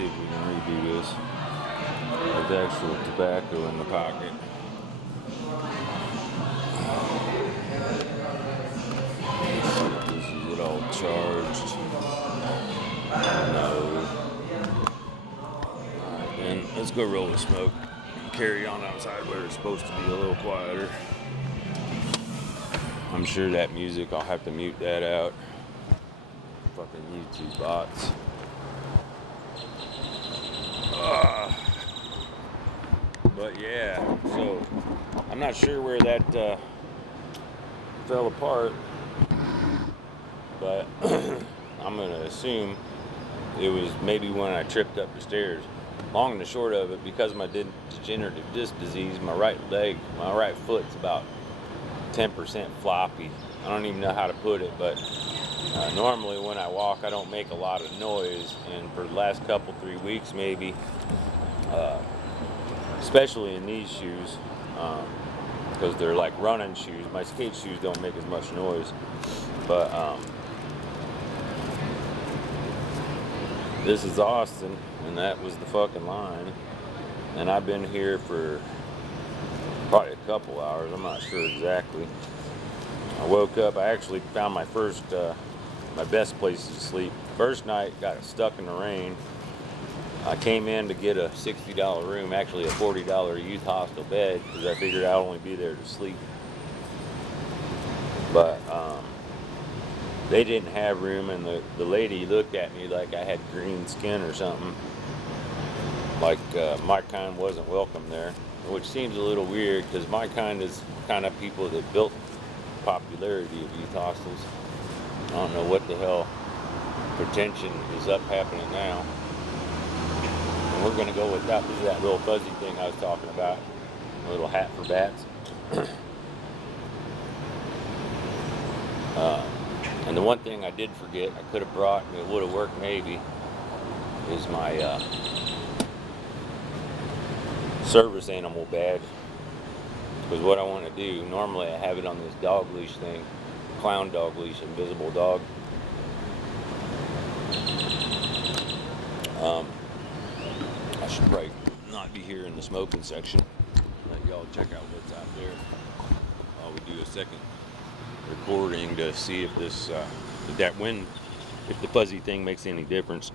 see if we can redo this with actual tobacco in the pocket. Let's see if this is it all charged. No. Alright, then let's go roll the smoke and carry on outside where it's supposed to be a little quieter. I'm sure that music, I'll have to mute that out. Fucking YouTube bots. But yeah, so I'm not sure where that fell apart, but I'm gonna assume it was maybe when I tripped up the stairs. Long and the short of it, because of my degenerative disc disease, my right foot's about 10% floppy. I don't even know how to put it, but normally when I walk, I don't make a lot of noise, and for the last 3 weeks maybe, especially in these shoes, because they're like running shoes. My skate shoes don't make as much noise, but this is Austin, and that was the fucking line, and I've been here for probably a couple hours. I'm not sure exactly. I woke up, I actually found my best place to sleep. First night, got stuck in the rain. I came in to get a $60 room, actually a $40 youth hostel bed, because I figured I'd only be there to sleep. But they didn't have room, and the lady looked at me like I had green skin or something. Like my kind wasn't welcome there, which seems a little weird, because my kind is kind of people that built popularity of youth hostels. I don't know what the hell pretension is up happening now. And we're gonna go with that. This is that little fuzzy thing I was talking about. A little hat for bats. And the one thing I did forget, I could have brought, and it would have worked maybe, is my service animal badge. Because what I want to do, normally I have it on this dog leash thing, clown dog leash, invisible dog. I should probably not be here in the smoking section. Let y'all check out what's out there while we do a second recording to see if this, if the fuzzy thing makes any difference.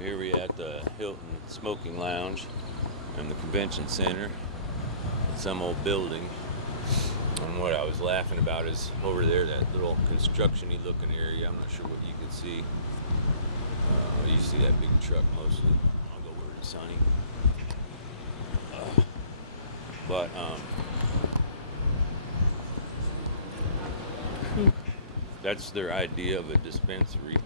Here we at the Hilton Smoking Lounge in the convention center, some old building. And what I was laughing about is over there, that little construction-y looking area. I'm not sure what you can see. You see that big truck mostly. I'll go where it's sunny. But that's their idea of a dispensary.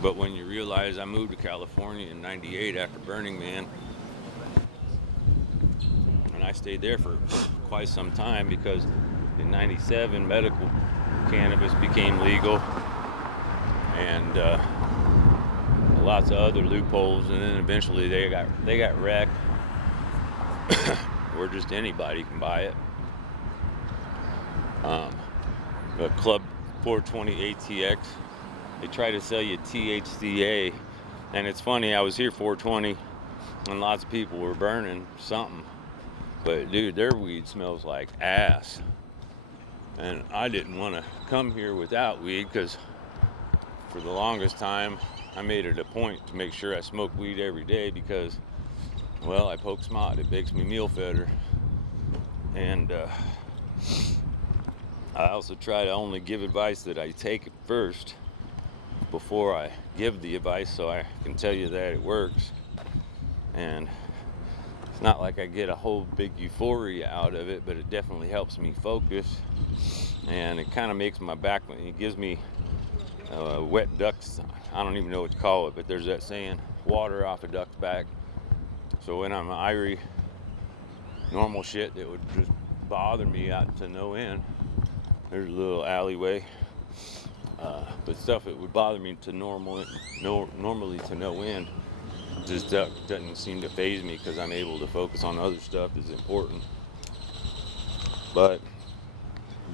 But when you realize I moved to California in '98 after Burning Man, and I stayed there for quite some time, because in '97 medical cannabis became legal, and lots of other loopholes, and then eventually they got wrecked, where just anybody can buy it. The Club 420 ATX, they try to sell you THCA, and it's funny, I was here 420 and lots of people were burning something, but dude, their weed smells like ass, and I didn't want to come here without weed, because for the longest time I made it a point to make sure I smoke weed every day, because, well, I poke smut, it makes me meal feder, and I also try to only give advice that I take it first before I give the advice, so I can tell you that it works. And it's not like I get a whole big euphoria out of it, but it definitely helps me focus, and it kind of makes my back, it gives me wet ducks, I don't even know what to call it, but there's that saying, water off a duck's back. So when I'm irie, normal shit that would just bother me out to no end, there's a little alleyway, but stuff that would bother me to normally to no end just doesn't seem to faze me, because I'm able to focus on other stuff that's important. But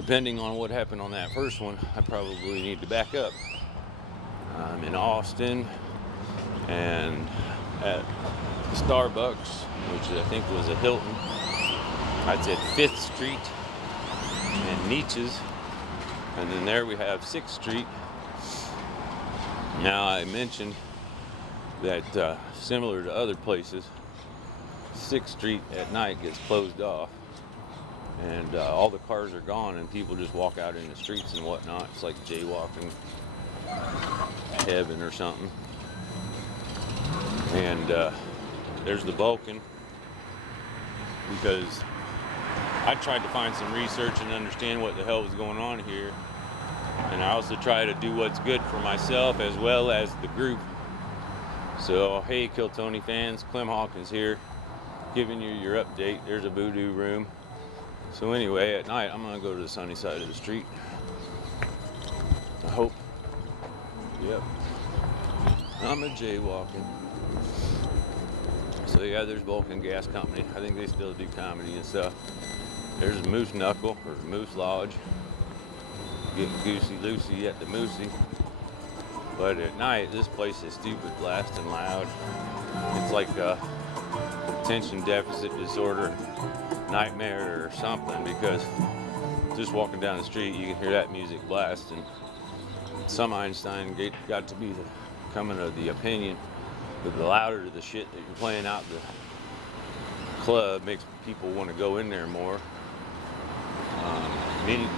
depending on what happened on that first one, I probably need to back up. I'm in Austin and at Starbucks, which I think was a Hilton. That's at 5th Street and Nietzsche's. And then there we have 6th Street. Now I mentioned that similar to other places, 6th Street at night gets closed off. And all the cars are gone and people just walk out in the streets and whatnot. It's like jaywalking heaven or something. And there's the Vulcan, because I tried to find some research and understand what the hell was going on here. And I also try to do what's good for myself as well as the group. So, hey, Kill Tony fans, Clem Hawkins here, giving you your update. There's a voodoo room. So anyway, at night, I'm gonna go to the sunny side of the street. I hope. Yep. I'm a jaywalking. So yeah, there's Vulcan Gas Company. I think they still do comedy and stuff. There's Moose Knuckle, or Moose Lodge. Getting goosey-loosey at the Moosey. But at night, this place is stupid, blasting loud. It's like a attention deficit disorder nightmare or something, because just walking down the street, you can hear that music blasting. Some Einstein got to be coming to the opinion that the louder the shit that you're playing out the club makes people want to go in there more.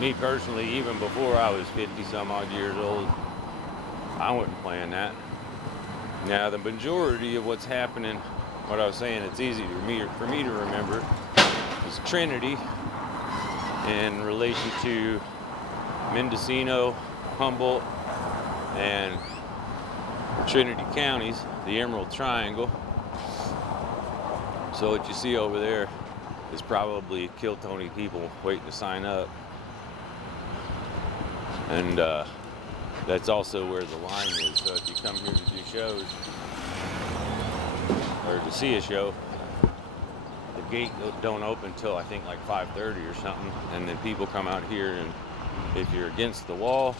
Me personally, even before I was 50 some odd years old, I wasn't playing that. Now the majority of what's happening, what I was saying, it's easy for me to remember, is Trinity in relation to Mendocino, Humboldt, and Trinity counties, the Emerald Triangle. So what you see over there is probably Kill Tony people waiting to sign up. And that's also where the line is. So if you come here to do shows, or to see a show, the gate don't open till I think like 5:30 or something. And then people come out here, and if you're against the wall,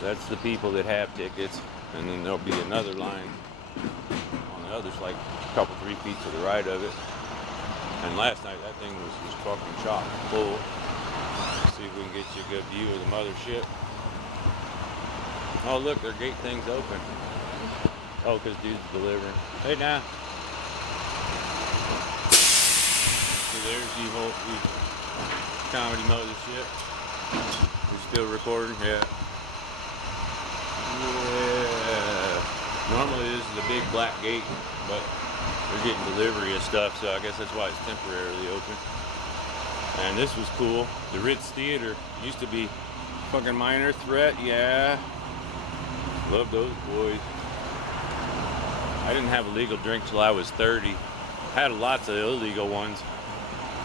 that's the people that have tickets. And then there'll be another line on the others, like a couple, 3 feet to the right of it. And last night that thing was just fucking chock full. See if we can get you a good view of the mothership. Oh look, their gate thing's open. Oh, because dude's delivering. Hey now. So there's the whole comedy mothership. We're still recording, yeah. Yeah. Normally this is a big black gate, but they're getting delivery and stuff, so I guess that's why it's temporarily open. And this was cool. The Ritz Theater used to be fucking Minor Threat, yeah. Love those boys. I didn't have a legal drink till I was 30. Had lots of illegal ones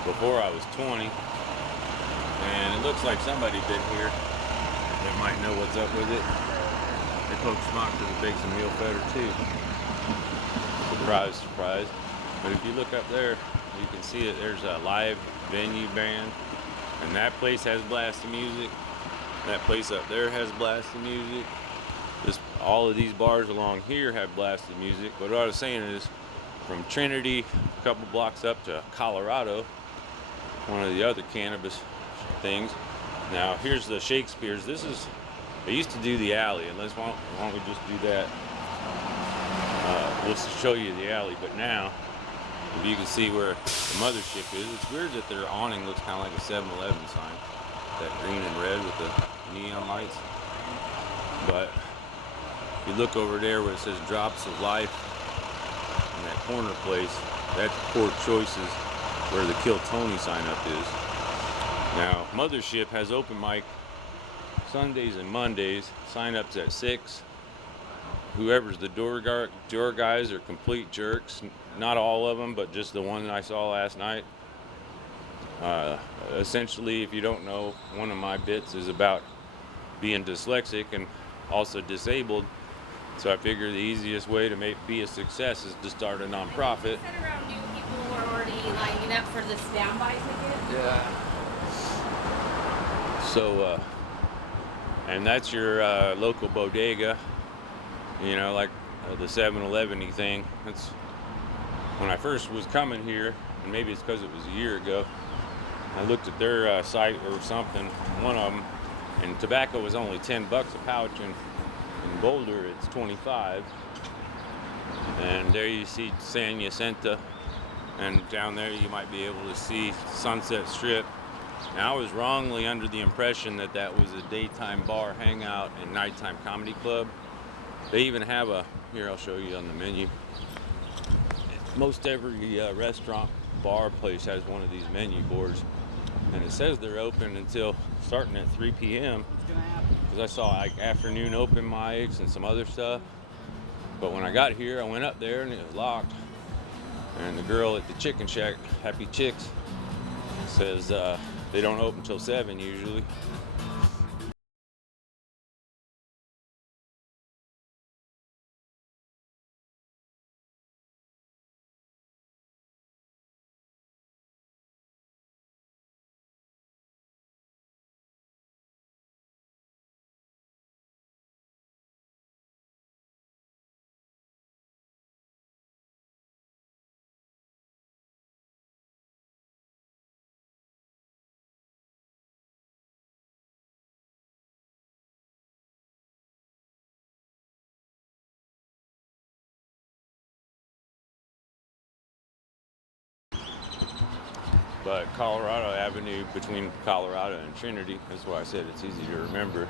before I was 20. And it looks like somebody been here that might know what's up with it. They poke smock to the big some meal fetter too. Surprise, surprise. But if you look up there, you can see that there's a live venue band, and that place has blasting music. That place up there has blasting music. All of these bars along here have blasted music. But what I was saying is, from Trinity, a couple blocks up to Colorado, one of the other cannabis things. Now here's the Shakespeare's. They used to do the alley, and why don't we just do that? We'll show you the alley. But now, if you can see where the mothership is, it's weird that their awning looks kind of like a 7-Eleven sign. That green and red with the neon lights. But if you look over there where it says Drops of Life, in that corner place, that's Poor Choices, where the Kill Tony sign up is. Now, Mothership has open mic Sundays and Mondays. Sign up's at 6. Whoever's the door guys are complete jerks. Not all of them, but just the one I saw last night. Essentially, if you don't know, one of my bits is about being dyslexic and also disabled. So I figure the easiest way to be a success is to start a nonprofit. You said around new people were already lining up for the standby ticket? Yeah. So, and that's your local bodega, you know, like the 7-Eleven-y thing. That's when I first was coming here, and maybe it's because it was a year ago. I looked at their site or something, one of them, and tobacco was only $10 a pouch, and in Boulder it's 25. And there you see San Jacinto, and down there you might be able to see Sunset Strip. Now I was wrongly under the impression that that was a daytime bar hangout and nighttime comedy club. They even have here I'll show you on the menu. Most every restaurant, bar place has one of these menu boards, and it says they're open until starting at 3 p.m. because I saw like afternoon open mics and some other stuff. But when I got here, I went up there and it was locked. And the girl at the chicken shack, Happy Chicks, says they don't open till 7 usually. But Colorado Avenue between Colorado and Trinity, that's why I said it's easy to remember.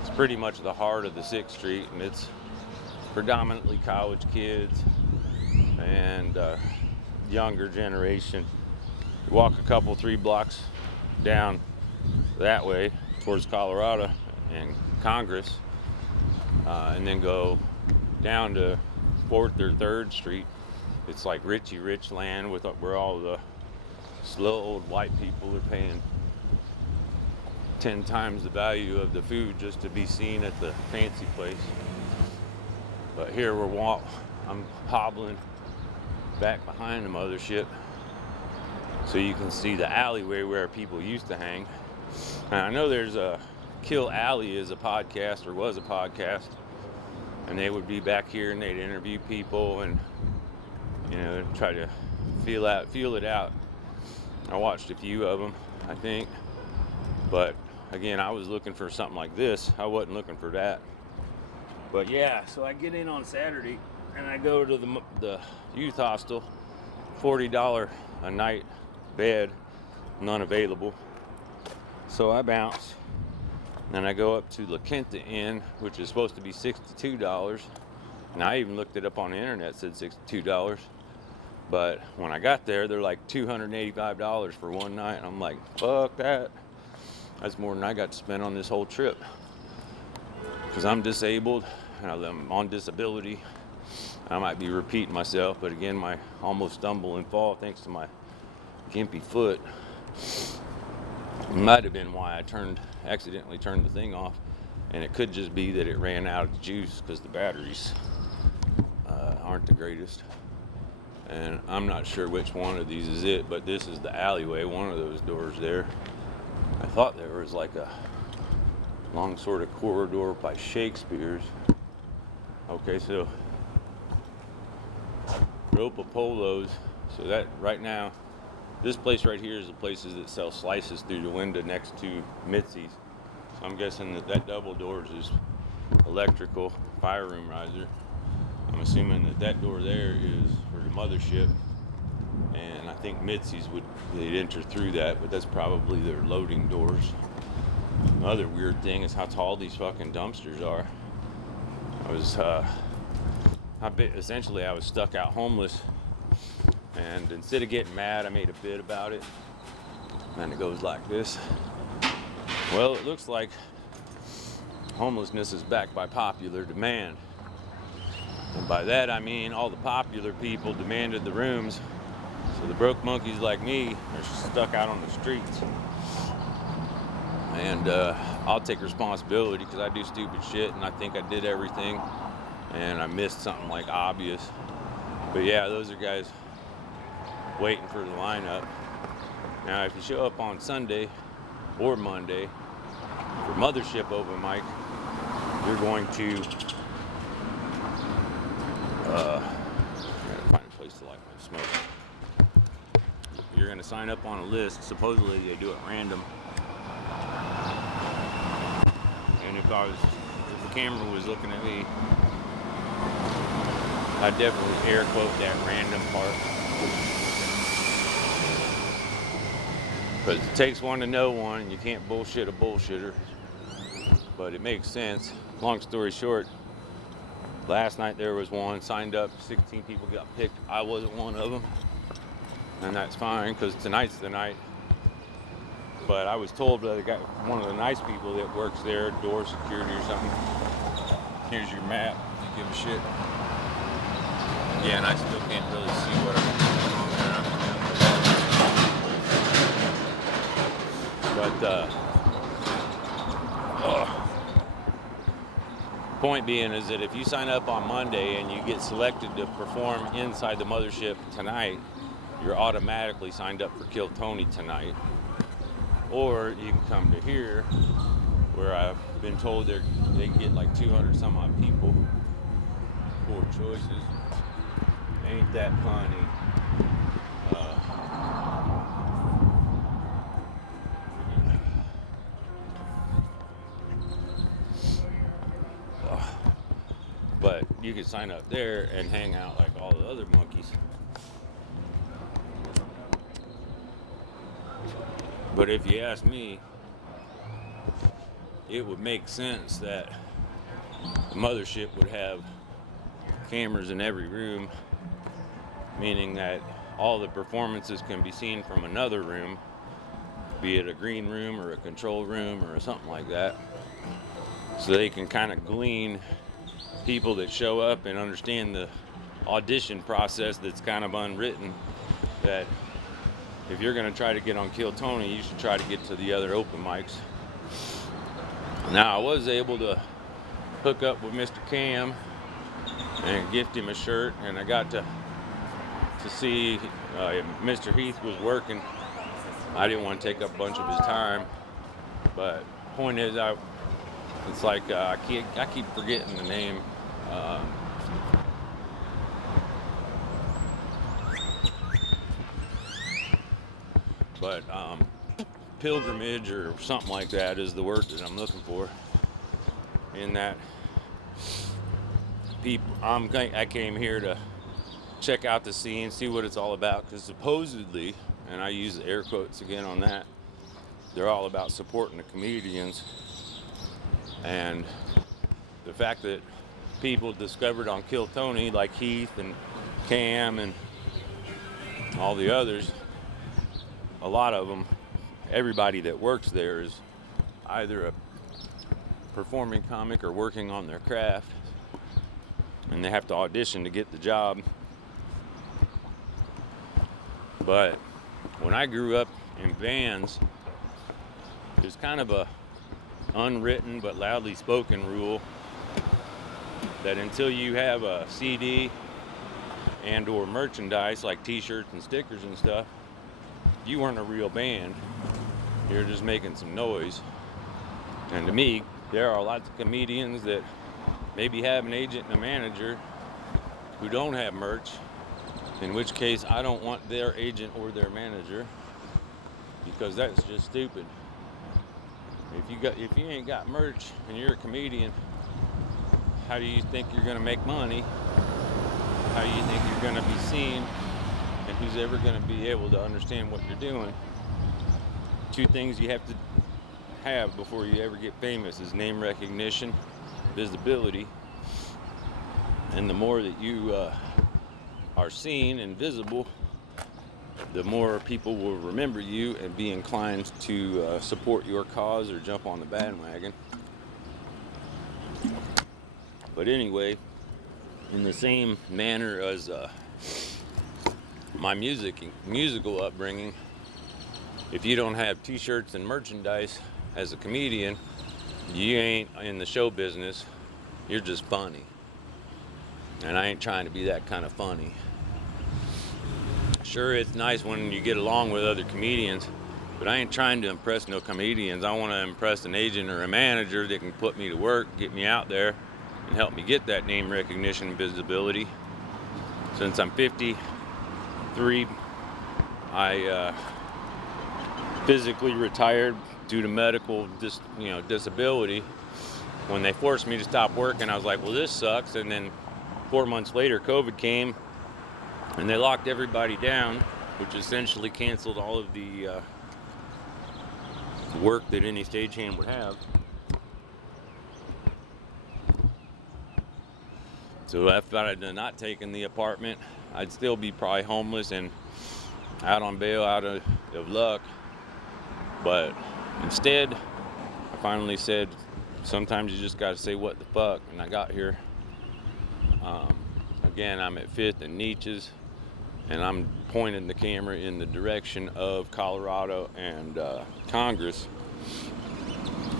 It's pretty much the heart of the 6th Street, and it's predominantly college kids and younger generation. You walk a couple, 3 blocks down that way towards Colorado and Congress, and then go down to 4th or 3rd Street. It's like Richie Rich land where all the slow old white people are paying 10 times the value of the food just to be seen at the fancy place. But here I'm hobbling back behind the mothership so you can see the alleyway where people used to hang. And I know there's a Kill Alley is a podcast, or was a podcast, and they would be back here and they'd interview people and, you know, try to feel it out. I watched a few of them, I think, but again, I was looking for something like this. I wasn't looking for that. But yeah, so I get in on Saturday and I go to the youth hostel, $40 a night bed, none available. So I bounce, and I go up to La Quinta Inn, which is supposed to be $62. And I even looked it up on the internet, it said $62. But when I got there, they're like $285 for one night. And I'm like, fuck that. That's more than I got to spend on this whole trip. Because I'm disabled, and I'm on disability. I might be repeating myself, but again, my almost stumble and fall thanks to my gimpy foot might have been why I accidentally turned the thing off. And it could just be that it ran out of juice because the batteries aren't the greatest. And I'm not sure which one of these is it, but this is the alleyway, one of those doors there. I thought there was like a long sort of corridor by Shakespeare's. Okay, so Ropa Polos. So that right now, this place right here is the places that sell slices through the window next to Mitzi's. So I'm guessing that double doors is electrical fire room riser. I'm assuming that door there is for the mothership, and I think Mitzi's they'd enter through that, but that's probably their loading doors. Another weird thing is how tall these fucking dumpsters are. Essentially I was stuck out homeless, and instead of getting mad, I made a bit about it, and it goes like this. Well, it looks like homelessness is backed by popular demand. And by that I mean all the popular people demanded the rooms, so the broke monkeys like me are stuck out on the streets. And I'll take responsibility because I do stupid shit and I think I did everything and I missed something like obvious. But yeah, those are guys waiting for the lineup. Now if you show up on Sunday or Monday, for Mothership open mic, you're going to gotta find a place to light my smoke. You're going to sign up on a list. Supposedly they do it random. And if the camera was looking at me, I'd definitely air quote that random part. Because it takes one to know one, and you can't bullshit a bullshitter. But it makes sense. Long story short, last night there was one, signed up, 16 people got picked. I wasn't one of them. And that's fine, because tonight's the night. But I was told that I got one of the nice people that works there, door security or something. Here's your map, if you give a shit. Yeah, and I still can't really see what I'm doing. But, point being is that if you sign up on Monday and you get selected to perform inside the Mothership tonight, you're automatically signed up for Kill Tony tonight. Or you can come to here, where I've been told they can get like 200 some odd people. 4 choices. Ain't that funny? But you can sign up there and hang out like all the other monkeys. But if you ask me, it would make sense that the Mothership would have cameras in every room, meaning that all the performances can be seen from another room, be it a green room or a control room or something like that, so they can kind of glean people that show up and understand the audition process that's kind of unwritten, that if you're going to try to get on Kill Tony, you should try to get to the other open mics. Now, I was able to hook up with Mr. Cam and gift him a shirt, and I got to see Mr. Heath was working. I didn't want to take up a bunch of his time, but point is, it's like I keep forgetting the name. But pilgrimage or something like that is the word that I'm looking for. In that people, I came here to check out the scene, see what it's all about, because supposedly, and I use the air quotes again on that, they're all about supporting the comedians. And the fact that people discovered on Kill Tony, like Heath and Cam and all the others, a lot of them, everybody that works there is either a performing comic or working on their craft, and they have to audition to get the job. But when I grew up in bands, there's kind of a unwritten but loudly spoken rule that until you have a CD and or merchandise like t-shirts and stickers and stuff, you weren't a real band. You're just making some noise. And to me, there are lots of comedians that maybe have an agent and a manager who don't have merch, in which case I don't want their agent or their manager, because that's just stupid. If you ain't got merch and you're a comedian, how do you think you're gonna make money? How do you think you're gonna be seen? And who's ever gonna be able to understand what you're doing? 2 things you have to have before you ever get famous is name recognition, visibility. And the more that you are seen and visible, the more people will remember you and be inclined to support your cause or jump on the bandwagon. But anyway, in the same manner as my musical upbringing, if you don't have t-shirts and merchandise as a comedian, you ain't in the show business. You're just funny. And I ain't trying to be that kind of funny. Sure, it's nice when you get along with other comedians But I ain't trying to impress no comedians. I want to impress an agent or a manager that can put me to work, get me out there, and help me get that name recognition and visibility. Since I'm 53, I physically retired due to medical disability. When they forced me to stop working, I was like, well, this sucks. And then 4 months later, COVID came, and they locked everybody down, which essentially canceled all of the work that any stagehand would have. So if I had not taken the apartment, I'd still be probably homeless and out on bail, out of luck. But instead, I finally said, sometimes you just got to say what the fuck, and I got here. Again, I'm at 5th and Nietzsche's, and I'm pointing the camera in the direction of Colorado and Congress.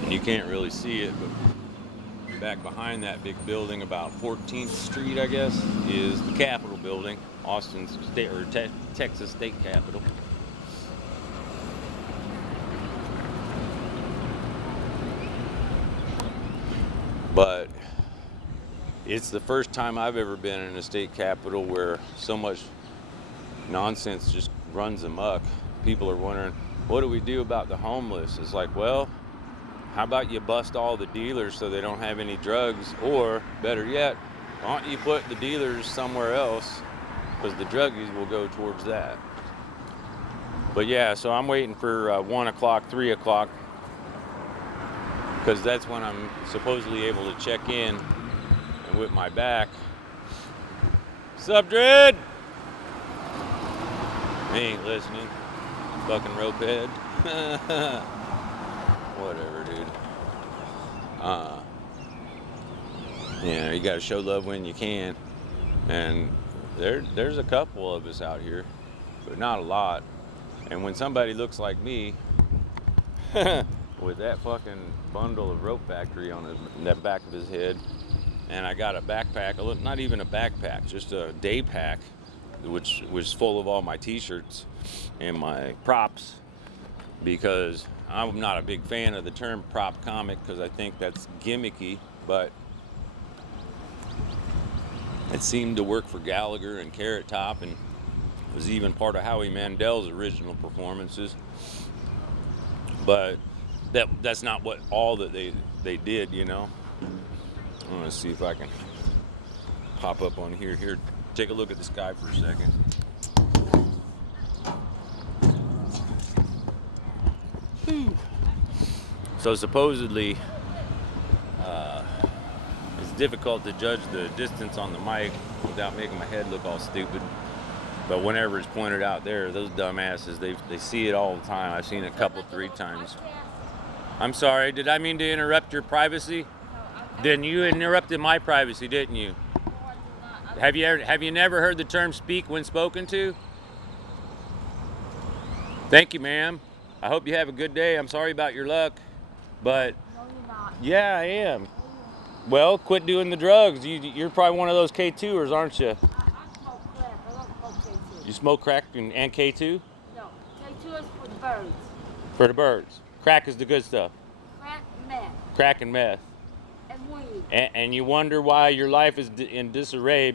And you can't really see it, but back behind that big building, about 14th Street, I guess, is the Capitol building, Austin's state or Texas state capitol. But it's the first time I've ever been in a state capitol where so much nonsense just runs amok. People are wondering, what do we do about the homeless? It's like, well, how about you bust all the dealers so they don't have any drugs? Or better yet, why don't you put the dealers somewhere else, because the druggies will go towards that. But yeah, so I'm waiting for 1 o'clock, 3 o'clock, because that's when I'm supposedly able to check in and whip my back. Sup, Dread? He ain't listening. Fucking ropehead. Whatever, dude. Yeah, you gotta show love when you can. And there's a couple of us out here, but not a lot. And when somebody looks like me, with that fucking bundle of rope factory on the back of his head, and I got a backpack, not even a backpack, just a day pack, which was full of all my t-shirts and my props, because I'm not a big fan of the term prop comic, because I think that's gimmicky, but it seemed to work for Gallagher and Carrot Top, and was even part of Howie Mandel's original performances. But that's not what all that they did, you know. I'm gonna see if I can pop up on here. Here, take a look at the sky for a second. Whew. So supposedly, it's difficult to judge the distance on the mic without making my head look all stupid. But whenever it's pointed out there, those dumbasses, they see it all the time. I've seen it a couple, 3 times. I'm sorry, did I mean to interrupt your privacy? Then you interrupted my privacy, didn't you? Have you never heard the term speak when spoken to? Thank you, ma'am. I hope you have a good day. I'm sorry about your luck, but No, you're not. yeah, I am. Well, quit doing the drugs. You're probably one of those K2ers, aren't you? I smoke crack. I don't smoke K2. You smoke crack and K2? No, K2 is for the birds. For the birds. Crack is the good stuff. Crack, meth, Crack and meth. and weed. And you wonder why your life is in disarray.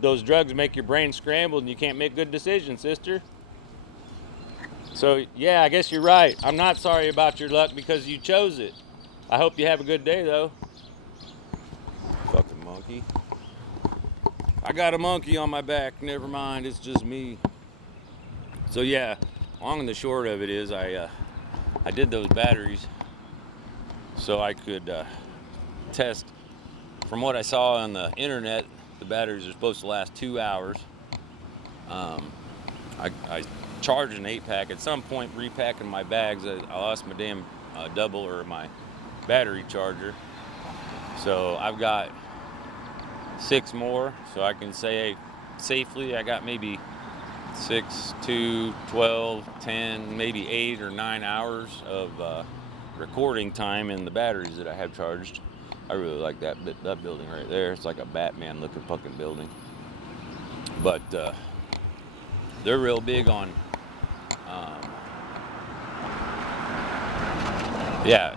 Those drugs make your brain scrambled and you can't make good decisions, sister. So yeah, I guess you're right. I'm not sorry about your luck because you chose it. I hope you have a good day though. Fucking monkey. I got a monkey on my back. Never mind, it's just me. So yeah, long and the short of it is I did those batteries so I could test. From what I saw on the internet, the batteries are supposed to last 2 hours. I charged an 8-pack. At some point, repacking my bags, I lost my damn double or my battery charger. So I've got 6 more. So I can say safely I got maybe 6, 2, 12, 10, maybe 8 or 9 hours of recording time in the batteries that I have charged. I really like that building right there. It's like a Batman looking fucking building. But they're real big on Yeah,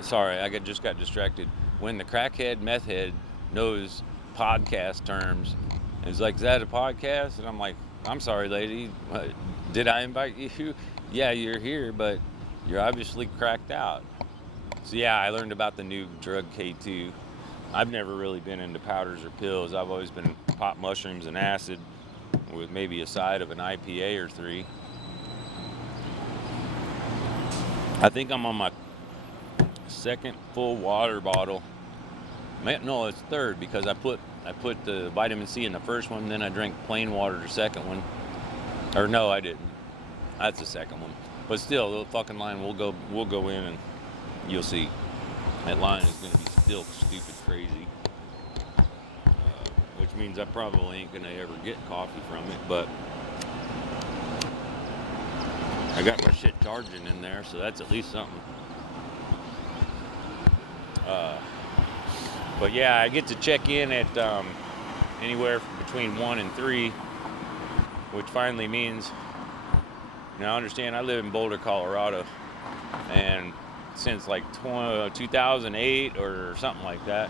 sorry, just got distracted. When the crackhead meth head knows podcast terms, is like, is that a podcast? And I'm like, I'm sorry, lady. Did I invite you? Yeah, you're here, but you're obviously cracked out. So yeah, I learned about the new drug K2. I've never really been into powders or pills. I've always been pot mushrooms and acid with maybe a side of an IPA or three. I think I'm on my second full water bottle. No, it's third because I put the vitamin C in the first one, then I drank plain water the second one. Or no, I didn't. That's the second one. But still, the fucking line we'll go in and you'll see. That line is gonna be still stupid crazy. Which means I probably ain't gonna ever get coffee from it, but I got my shit charging in there, so that's at least something. But yeah, I get to check in at anywhere between 1 and 3, which finally means, now understand I live in Boulder, Colorado, and since like 2008 or something like that,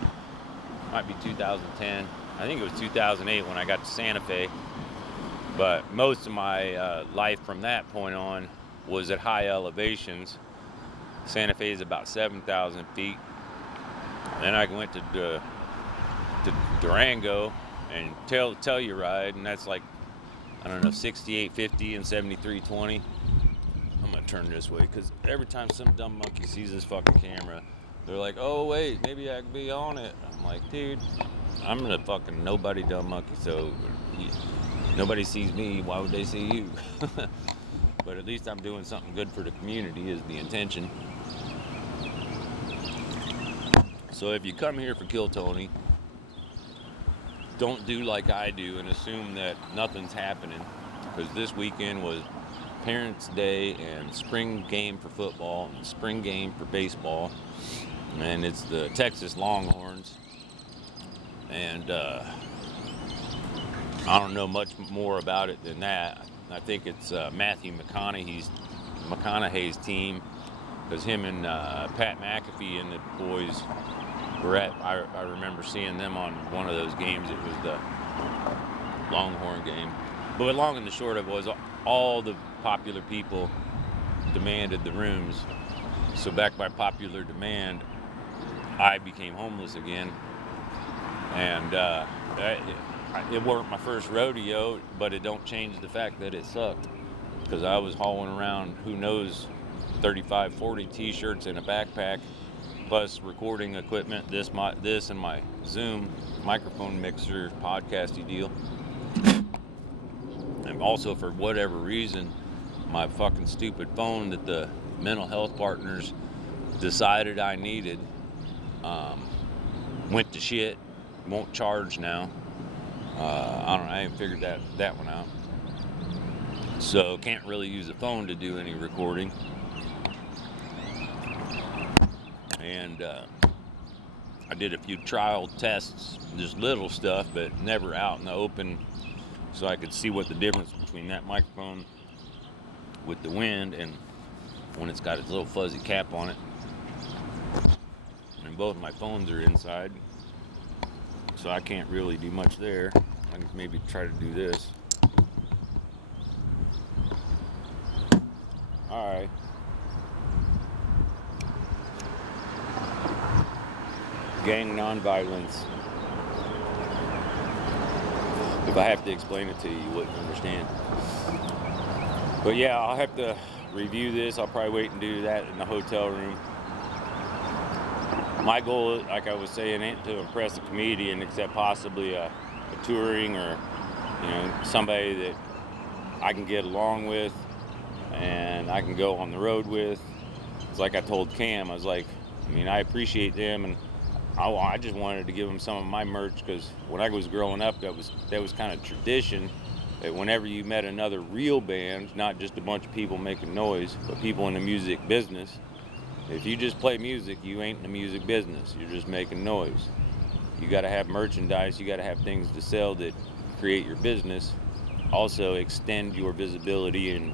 might be 2010, I think it was 2008 when I got to Santa Fe, but most of my life from that point on was at high elevations. Santa Fe is about 7,000 feet. Then I went to Durango and Telluride, and that's like, I don't know, 6850 and 7320. I'm gonna turn this way because every time some dumb monkey sees this fucking camera, they're like, oh wait, maybe I can be on it. I'm like, dude, I'm the fucking nobody dumb monkey, so nobody sees me, why would they see you? But at least I'm doing something good for the community is the intention. So if you come here for Kill Tony, don't do like I do and assume that nothing's happening, because this weekend was Parents' Day and spring game for football and spring game for baseball, and it's the Texas Longhorns, and I don't know much more about it than that. I think it's Matthew McConaughey's team, because him and Pat McAfee and the boys were at, I remember seeing them on one of those games. It was the Longhorn game. But long and the short of it was all the popular people demanded the rooms. So back by popular demand, I became homeless again. And it weren't my first rodeo, but it don't change the fact that it sucked. Because I was hauling around, who knows, 35, 40 t-shirts in a backpack, plus recording equipment, this and my Zoom microphone mixer podcasty deal. And also, for whatever reason, my fucking stupid phone that the mental health partners decided I needed went to shit, won't charge now. I don't know, I haven't figured that one out. So can't really use a phone to do any recording. And I did a few trial tests, just little stuff, but never out in the open, so I could see what the difference between that microphone with the wind and when it's got its little fuzzy cap on it. And both my phones are inside, so I can't really do much there. I can maybe try to do this. Alright. Gang nonviolence. If I have to explain it to you, you wouldn't understand. But yeah, I'll have to review this. I'll probably wait and do that in the hotel room. My goal, like I was saying, ain't to impress a comedian, except possibly a touring or somebody that I can get along with and I can go on the road with. It's like I told Cam, I was like, I appreciate them, and I just wanted to give them some of my merch, because when I was growing up, that was kind of tradition, that whenever you met another real band, not just a bunch of people making noise, but people in the music business, if you just play music, you ain't in the music business. You're just making noise. You got to have merchandise. You got to have things to sell that create your business. Also extend your visibility and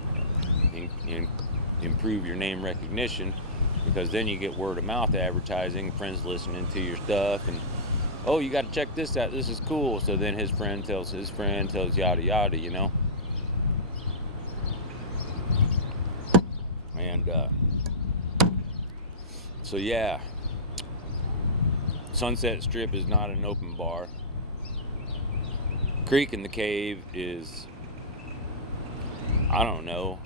improve your name recognition. because then you get word of mouth advertising, friends listening to your stuff, and oh, you got to check this out, this is cool. So then his friend tells yada yada, you know. And so yeah, Sunset Strip is not an open bar. Creek in the Cave is, I don't know,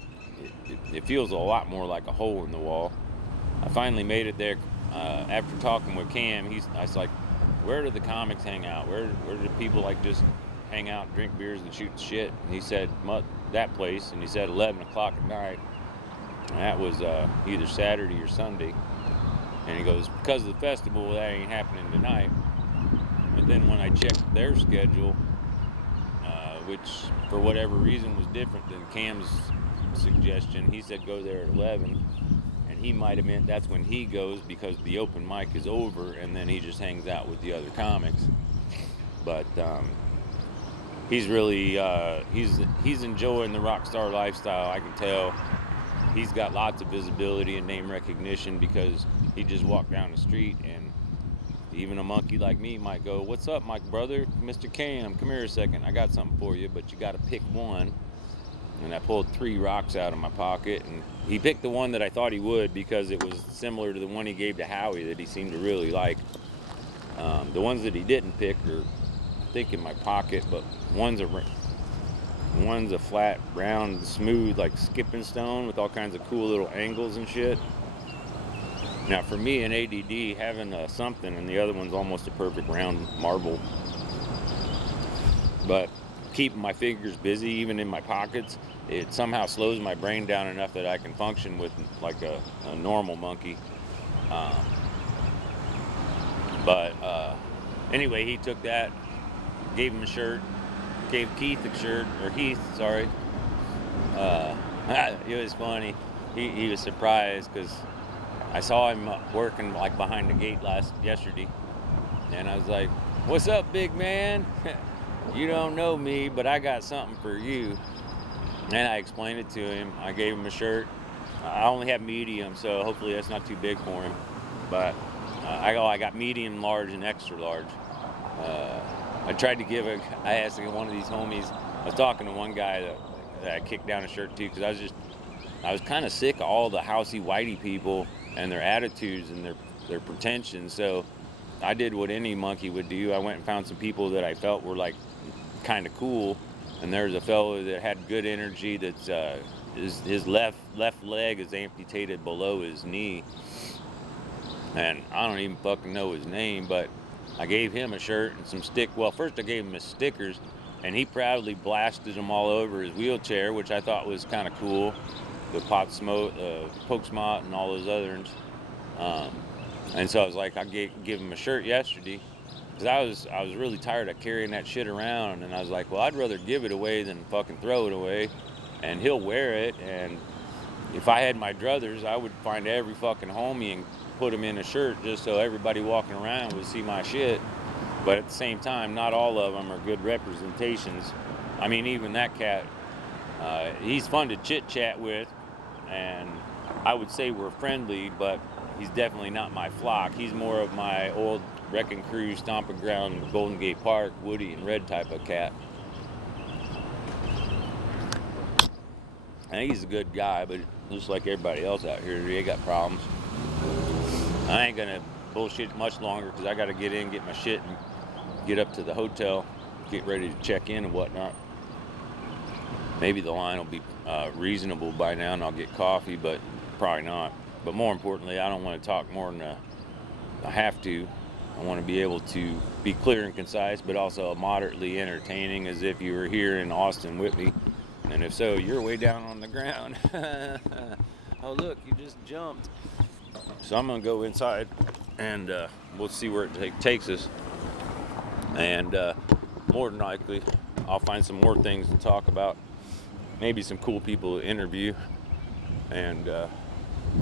it feels a lot more like a hole in the wall. I finally made it there after talking with Cam. I was like, where do the comics hang out? Where do people like just hang out, drink beers, and shoot shit? And he said, that place. And he said 11 o'clock at night. And that was either Saturday or Sunday. And he goes, because of the festival, that ain't happening tonight. But then when I checked their schedule, which for whatever reason was different than Cam's suggestion, he said go there at 11. And he might have meant that's when he goes because the open mic is over, and then he just hangs out with the other comics. But he's really he's enjoying the rock star lifestyle. I can tell. He's got lots of visibility and name recognition because he just walked down the street, and even a monkey like me might go, "What's up, my brother, Mr. Cam? Come here a second. I got something for you, but you got to pick one." And I pulled 3 rocks out of my pocket, and he picked the one that I thought he would because it was similar to the one he gave to Howie that he seemed to really like. The ones that he didn't pick are, I think, in my pocket, but one's a flat, round, smooth, like skipping stone with all kinds of cool little angles and shit. Now, for me, in ADD, having something and the other one's almost a perfect round marble. But keeping my fingers busy, even in my pockets, it somehow slows my brain down enough that I can function with like a normal monkey. Anyway, he took that, gave him a shirt, gave Keith a shirt, or Heath, sorry. It was funny. He was surprised because I saw him working like behind the gate yesterday, and I was like, "What's up, big man? You don't know me, but I got something for you." And I explained it to him. I gave him a shirt. I only have medium, so hopefully that's not too big for him. But I got medium, large, and extra large. I tried to I asked one of these homies, I was talking to one guy that I kicked down a shirt to because I was kind of sick of all the housey whitey people and their attitudes and their pretension. So I did what any monkey would do. I went and found some people that I felt were like kind of cool. And there's a fellow that had good energy that's his left leg is amputated below his knee. And I don't even fucking know his name, but I gave him a shirt and some first I gave him his stickers, and he proudly blasted them all over his wheelchair, which I thought was kind of cool. The Poke Smot and all those others. And so I was like, I give him a shirt yesterday because I was really tired of carrying that shit around, and I was like, well, I'd rather give it away than fucking throw it away, and he'll wear it. And if I had my druthers, I would find every fucking homie and put him in a shirt just so everybody walking around would see my shit. But at the same time, not all of them are good representations. I mean, even that cat, he's fun to chit chat with, and I would say we're friendly, but he's definitely not my flock. He's more of my old Wrecking Crew, Stomping Ground, Golden Gate Park, Woody and Red type of cat. And he's a good guy, but just like everybody else out here, they got problems. I ain't gonna bullshit much longer because I gotta get in, get my shit, and get up to the hotel, get ready to check in and whatnot. Maybe the line will be reasonable by now and I'll get coffee, but probably not. But more importantly, I don't want to talk more than I have to. I want to be able to be clear and concise, but also moderately entertaining, as if you were here in Austin with me. And if so, you're way down on the ground. Oh, look, you just jumped. So I'm going to go inside, and we'll see where it takes us. And more than likely, I'll find some more things to talk about. Maybe some cool people to interview. And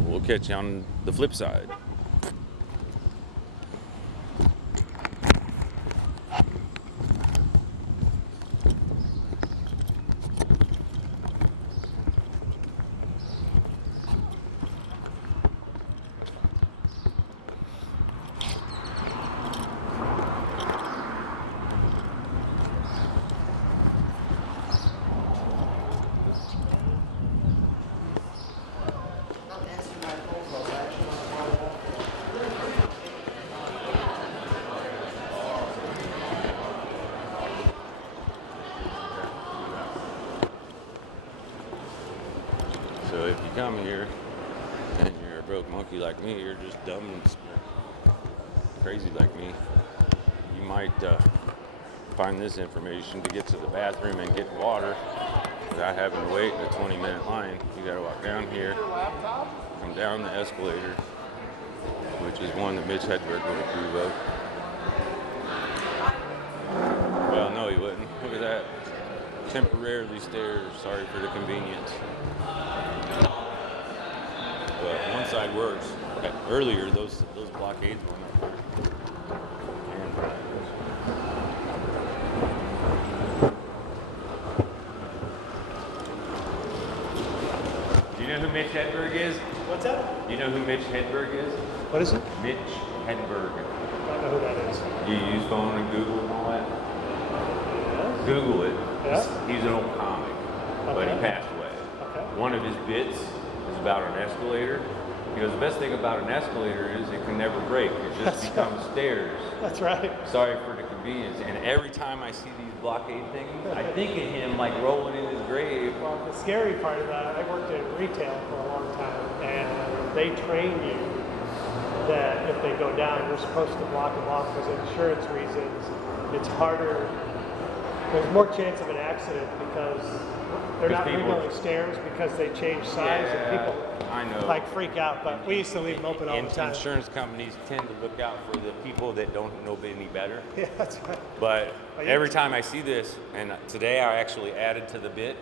we'll catch you on the flip side. me, you're just dumb and crazy like me, you might find this information to get to the bathroom and get water without having to wait in a 20-minute line. You gotta walk down here, come down the escalator, which is one that Mitch Hedberg would approve of. Well, no, he wouldn't. Look at that. Temporarily stairs. Sorry for the convenience. But one side works. Earlier, those blockades were not working. Do you know who Mitch Hedberg is? What's that? Do you know who Mitch Hedberg is? What is it? Mitch Hedberg. I don't know who that is. You use phone and Google and all that? Google it. Yeah. He's an old comic, but he Okay. passed away. Okay. One of his bits is about an escalator. He goes, the best thing about an escalator is it can never break. It just becomes stairs. That's right. Sorry for the convenience. And every time I see these blockade things, I think of him like rolling in his grave. Well, the scary part of that, I worked in retail for a long time, and they train you that if they go down, you're supposed to block them off for insurance reasons. It's harder. There's more chance of an accident because they're not rebuilding stairs because they change size and people I know. like freak out. But we used to leave them open all the time. Insurance companies tend to look out for the people that don't know any better. Yeah, that's right. But you- every time I see this, and today I actually added to the bit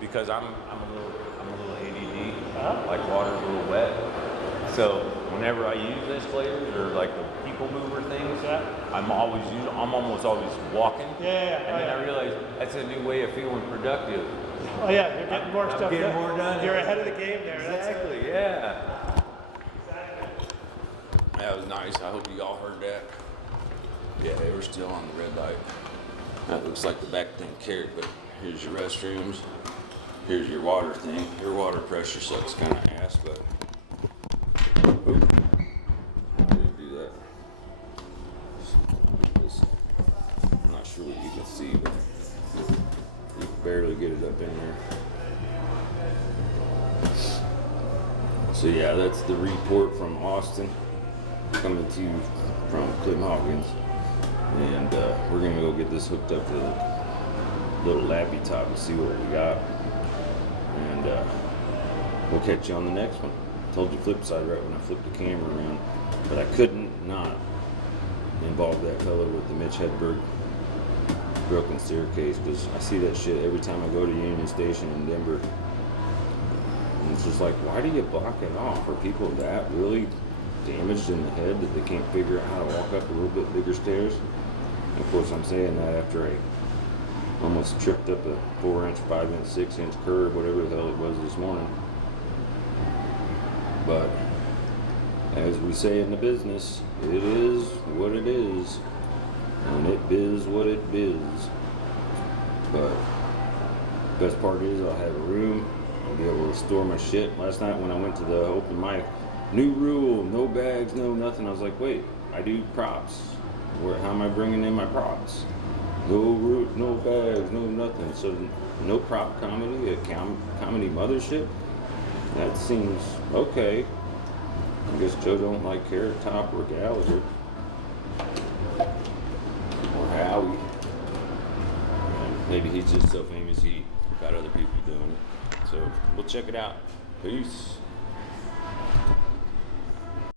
because I'm a little ADD, like water's a little wet. So whenever I use escalators or like the people mover things, Yeah. I'm almost always walking. Yeah. And then I realize that's a new way of feeling productive. Oh yeah, you're getting more stuff getting done. more done. You're ahead of the game there. Exactly, yeah. That was nice. I hope you all heard that. Yeah, they were still on the red light. That looks like the back thing cared, but here's your restrooms. Here's your water thing. Your water pressure sucks kind of ass, but oop. I didn't do that. I'm not sure what you can see, but you can barely get it up in there. So yeah, that's the report from Austin, coming to you from Clem Hawkins, and we're gonna go get this hooked up to the little lappy top and see what we got, and we'll catch you on the next one. Told you flip side right when I flipped the camera around, but I couldn't not involve that fellow with the Mitch Hedberg broken staircase, because I see that shit every time I go to Union Station in Denver. And it's just like, why do you block it off? Are people that really damaged in the head that they can't figure out how to walk up a little bit bigger stairs? And of course I'm saying that after I almost tripped up a 4-inch, 5-inch, 6-inch curb, whatever the hell it was this morning. But as we say in the business, it is what it is, and it biz what it biz. But best part is I'll have a room, I'll be able to store my shit. Last night when I went to the open mic, new rule, no bags, no nothing. I was like, wait, I do props. How am I bringing in my props? No bags, no nothing. So no prop comedy, a comedy mothership? That seems okay. I guess Joe don't like Carrot Top or Gallagher. Or Howie. Maybe he's just so famous he got other people doing it. So we'll check it out. Peace.